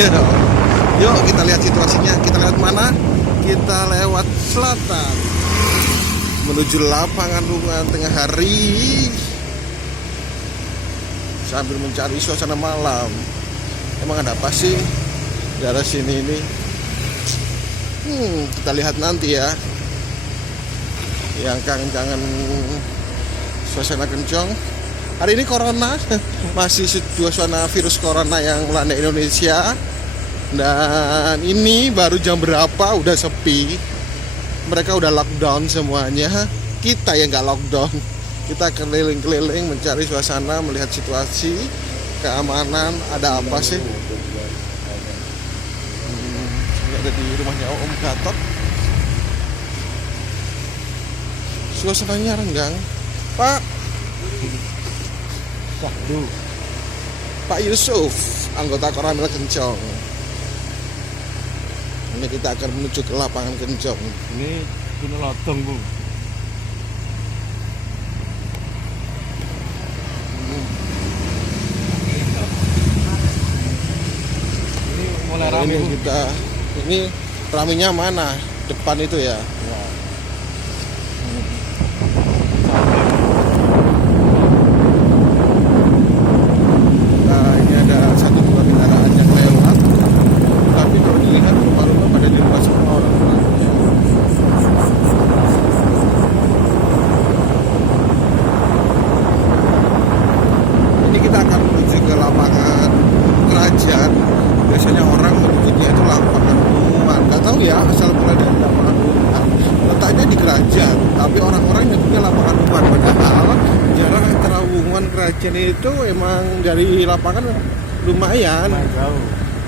Iya dong. Yuk kita lihat situasinya. Kita lewat mana? Kita lewat selatan menuju lapangan Rungan tengah hari sambil mencari suasana malam. Emang ada apa sih di daerah sini ini? Kita lihat nanti ya. Yang kangen-kangen suasana kencong. Hari ini corona masih suasana virus corona yang melanda Indonesia. Dan ini baru jam berapa udah sepi. Mereka udah lockdown semuanya. Kita yang nggak lockdown. Kita keliling-keliling mencari suasana, melihat situasi keamanan. Ada apa sih? Ini ada di rumahnya Om Gatot. Suasananya renggang. Pak Yusuf, anggota Koramil Kencong. Ini kita akan menuju ke lapangan Kencong. Ini Gunung Lodong, Bu. Ini mulai rame, Bu. Ini ramenya mana? Depan itu ya. Nah, ini ada 1-2 kendaraan yang lewat. Tapi kalau dilihat rumah-rumah pada di luar semua orang. Ini kita akan menuju ke lapangan Kerajaan. Biasanya orang menyebutnya itu lapangan pengumuman. Gak tahu ya asal mula dari lapangan pengumuman. Letaknya di Kerajaan, tapi orang-orang nyebutnya lapangan pengumuman. Padahal jarak antara pengumuman Kerajaan itu emang dari lapangan lumayan.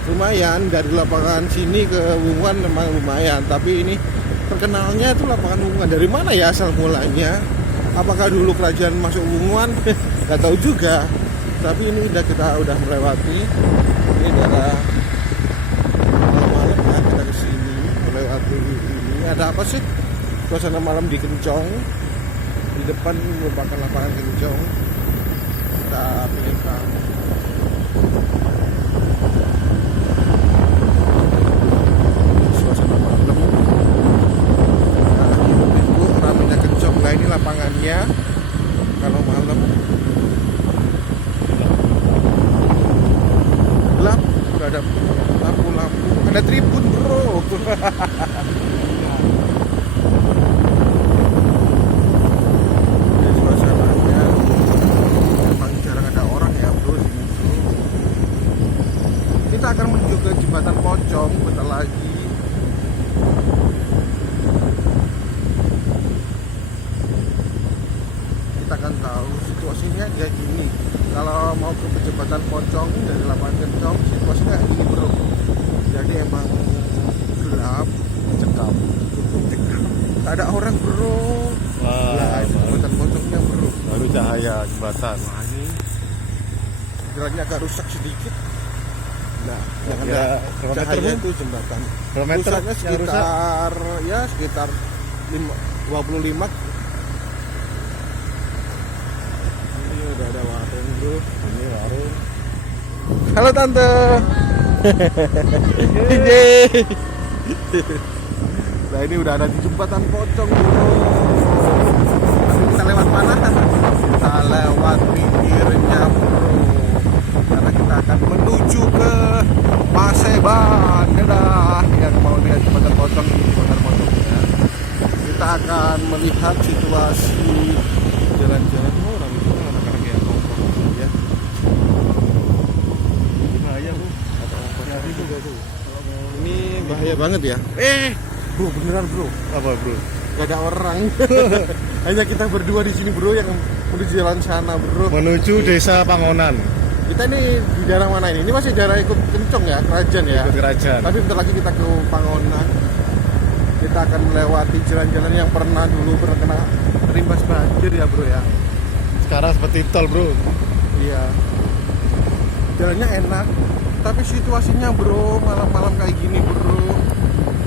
Lumayan dari lapangan sini ke Wungan memang lumayan, tapi ini terkenalnya itu lapangan Wungan. Dari mana ya asal mulanya? Apakah dulu kerajaan masuk Wungan? Gak tahu juga. Tapi ini kita udah melewati. Ini daerah malam-malam ya, kita kesini melewati ini. Ada apa sih? Suasana malam di Kencong. Di depan merupakan lapangan Kencong. Kita pilih kamu. Ini lapangannya kalau malam gelap, udah ada lampu-lampu, ada tribun bro. Ini suasananya memang jarang ada orang ya bro di sini bro. Kita akan menuju ke jembatan Pocong bentar lagi. Akan tahu situasinya kayak gini. Kalau mau ke jembatan Pocong dari lapangan Kencong, situasinya kayak gini bro. Jadi emang gelap, cekam, tak ada orang bro. Wah, jembatan Pocongnya bro. Baru cahaya jembatan. Wah, ini jalannya agak rusak sedikit. Nah, yang ada cahaya itu jembatan. Rusaknya sekitar ya sekitar 25. Udah ada warung bro. Ini warung. Halo tante. Nah ini udah ada di jembatan Pocong bro. Nanti kita lewat mana? Kita lewat pinggirnya bro. Karena kita akan menuju ke Paseban. Dadah. Yang mau lihat jembatan Pocong ini, jembatan Pocongnya. Kita akan melihat situasi jalan-jalan orang itu anak-anak yang nongkrong ya. Bahaya bu, ada juga tuh. Ini bahaya banget ya. Bro beneran bro. Apa bro? Gak ada orang. Hanya kita berdua di sini bro yang menuju jalan sana bro. Menuju desa Pangonan. Kita ini di daerah mana ini? Ini masih daerah ikut Kencong ya, Kerajaan ya. Ikut Kerajaan. Tapi bentar lagi kita ke Pangonan. Kita akan melewati jalan-jalan yang pernah kena terimbas banjir ya bro ya. Sekarang seperti tol bro. Iya. Jalannya enak, tapi situasinya bro malam-malam kayak gini bro.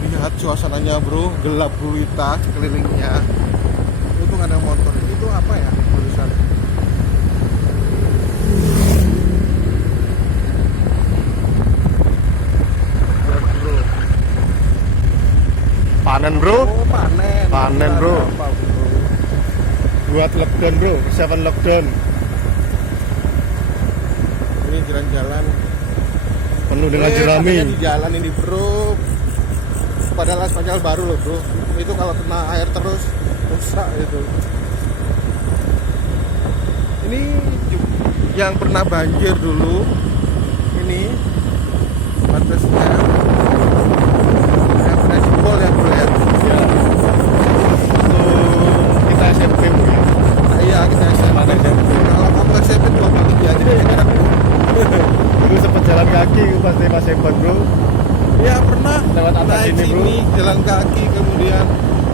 Lihat suasananya bro, gelap gulita sekelilingnya. Itu nggak ada motor. Itu apa ya tulisan? Panen bro. Oh, panen. Panen, bro. Apa, bro? Buat lockdown bro. Persiapan lockdown. Ini jalan-jalan Penuh dengan jerami. katanya di jalan ini bro, padahal aspal baru loh bro, itu kalau kena air terus rusak itu. Ini yang pernah banjir dulu, ini batasnya yang pernah jebol ya bro ya. Ya. Itu kita SMP bro ya. Nah, iya kita SMP. Kalau kamu SMP dua kali aja deh sekarang bro. Dulu sempat jalan kaki pas hebat bro. Ya pernah Lewat atas naik sini, bro. sini jalan kaki, kemudian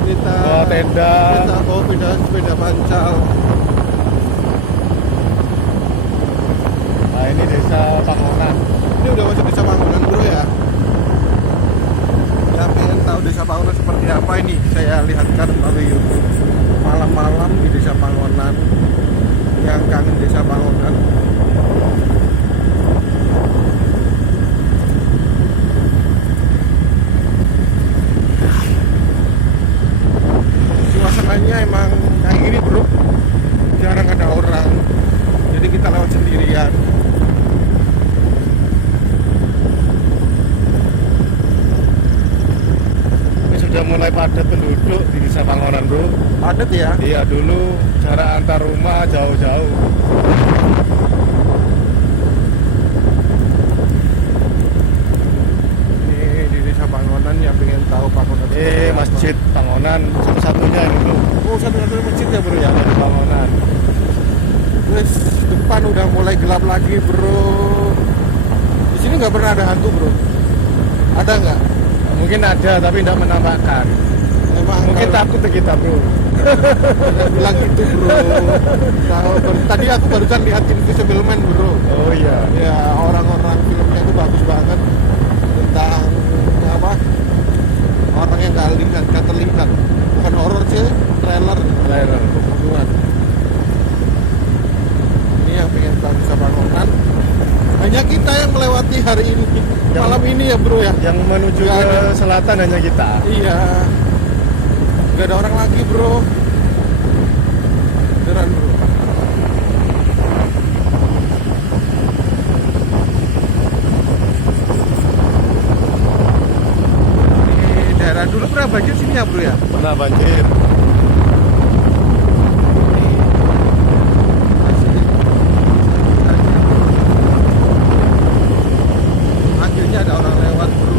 kita Bawa tenda. kita bawa sepeda pancal. Nah ini desa Pangonan. Ini udah masuk desa Pangonan bro ya. Ya pengen tahu desa Pangonan seperti apa, ini saya lihatkan melalui YouTube. Malam-malam di desa Pangonan, yang kangen desa Pangonan. Suasananya emang kayak gini bro, jarang ada orang, jadi kita lewat sendirian. Ini sudah mulai padat penduduk di desa Pangonan bro. Padat ya. Iya dulu jarak antar rumah jauh-jauh. Ini di desa Pangonan, yang pengen tahu Pangonan seperti apa. Masjid Pangonan satu-satunya ini bro. Oh, satu-satunya masjid ya bro ya. Yang ada di Pangonan. Terus depan udah mulai gelap lagi bro. Di sini nggak pernah ada hantu bro. Ada nggak? Mungkin ada tapi tidak menampakkan. Emang Mungkin kalau- takut kita bro. Jangan bilang gitu bro. Tadi aku barusan lihat Invisible Man bro. Oh iya. Ya orang-orang filmnya itu bagus banget, tentang apa, orang yang nggak terlihat, bukan horor sih, trailer pembunuhan. Ini yang pengen tahu desa Pangonan, hanya kita yang melewati hari ini, malam ini ya bro ya. Yang menuju Nggak ke ada. selatan hanya kita. Iya, nggak ada orang lagi bro, beneran bro. Ini daerah dulu pernah banjir sini ya bro ya. Pernah banjir. Akhirnya ada orang lewat bro.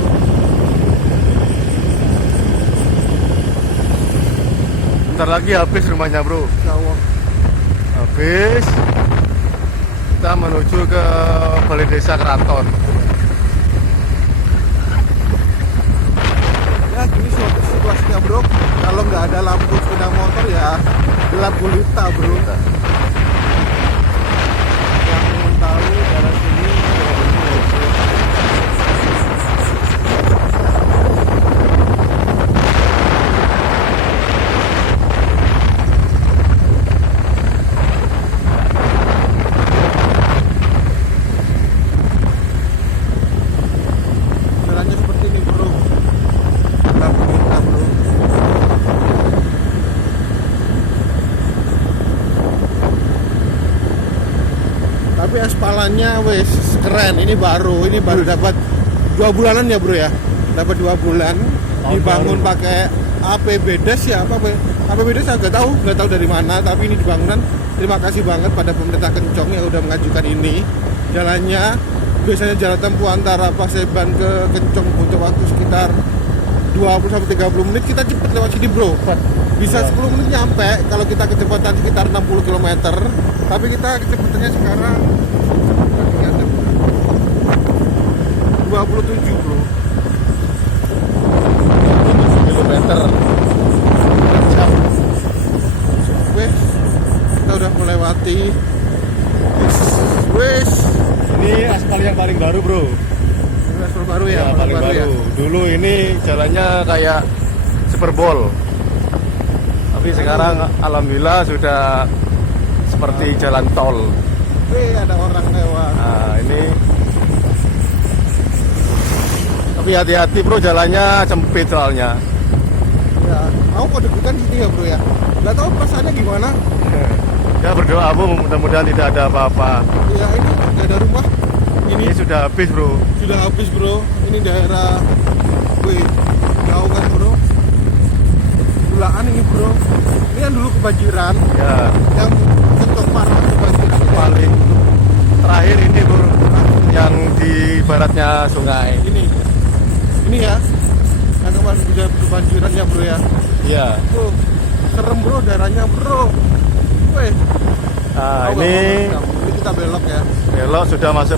Bentar lagi habis rumahnya bro. Jauh. Habis. Kita menuju ke balai desa Keraton. Ya gini situasinya bro. Kalau nggak ada lampu sepeda motor ya gelap gulita bro. Yang tahu daerah sini jalannya seperti ini bro. Gelap gulita bro. Tapi aspalannya wes keren, ini baru dapat 2 bulanan ya bro ya, dapat 2 bulan, Tahun dibangun baru. pakai APBDes ya, APBDes saya nggak tahu dari mana, tapi ini dibangunan. Terima kasih banget pada pemerintah Kencong yang udah mengajukan ini. Jalannya biasanya jalan tempuh antara Paseban ke Kencong butuh waktu sekitar 20-30 menit, kita cepet lewat sini bro. Bisa 10 menit nyampe kalau kita kecepatan sekitar 60 km. Tapi kita kecepatannya sekarang 27 bro. 27 km. Jam. Wes, kita udah melewati. Wes, Ini aspal yang paling baru bro. ini aspal baru ya, Ya, paling baru. ya. Dulu ini jalannya kayak Superball. Tapi sekarang alhamdulillah sudah seperti jalan tol. Wih, ada orang lewat. Nah, ini. Tapi hati-hati bro, jalannya sempit soalnya. Mau kok deg-degan gitu ya bro ya. Nggak tahu perasaannya gimana. Ya berdoa Bu, mudah-mudahan tidak ada apa-apa. Ya ini nggak ada rumah. Ini sudah habis bro. Sudah habis bro. Ini daerah, wih, jauh kan bro. Bulaan ini bro. Ini kan dulu kebanjiran. Ya. Yang ketok parah kebanjiran. Paling terakhir ini bro, yang di baratnya sungai. Ini ya. Yang kemarin bisa kebanjiran ya bro ya. Iya. Bro, serem bro daerahnya bro. Wih. Nah Tahu ini nggak, ini kita belok ya. belok sudah masuk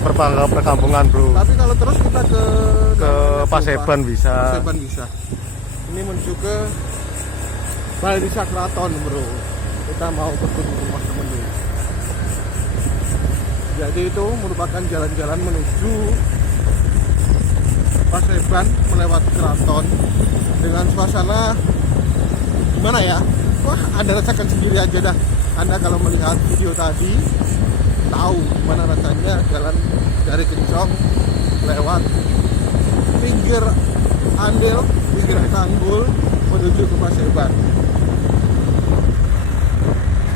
perkampungan bro. Tapi kalau terus kita Ke Paseban bisa. Paseban bisa. Ini menuju ke Balai Desa Kraton bro. Kita mau berkunjung ke rumah temen dulu. Jadi itu merupakan jalan-jalan menuju Paseban melewati Kraton dengan suasana gimana ya? Wah, Anda rasakan sendiri aja dah. Anda kalau melihat video tadi tahu gimana rasanya jalan dari Kencong lewat pinggir Andel, pinggir Tanggul menuju ke Paseban.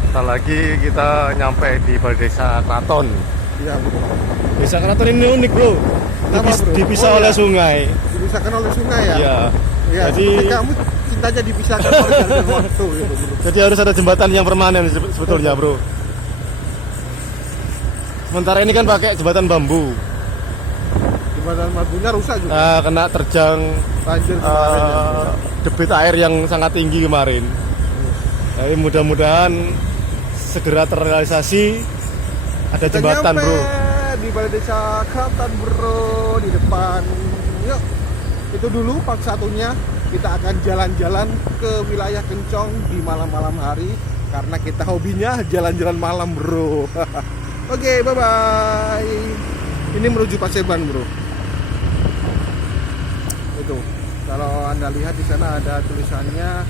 Sebentar lagi kita nyampe di Balai Desa Kraton. Iya bro. Desa Kraton ini unik bro. Kenapa, bro? Dipisah Oh, oleh iya. sungai. Dipisahkan oleh sungai ya? Iya. Ya, Jadi seperti kamu cintanya dipisahkan oleh jalan dan waktu gitu bro. Jadi harus ada jembatan yang permanen sebetulnya bro. Sementara ini kan pakai jembatan bambu. Jembatan Magunya rusak juga. Nah, kena terjang Banjir kemarin ya. debit air yang sangat tinggi kemarin. Jadi mudah-mudahan segera terrealisasi. Ada Kita jembatan nyampe bro. di Balai Desa Kraton bro, di depan. Yuk, itu dulu part satunya. Kita akan jalan-jalan ke wilayah Kencong di malam-malam hari karena kita hobinya jalan-jalan malam bro. Oke, bye bye. Ini menuju Paseban bro. Itu kalau Anda lihat di sana ada tulisannya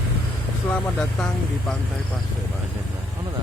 selamat datang di Pantai Paseban. Mana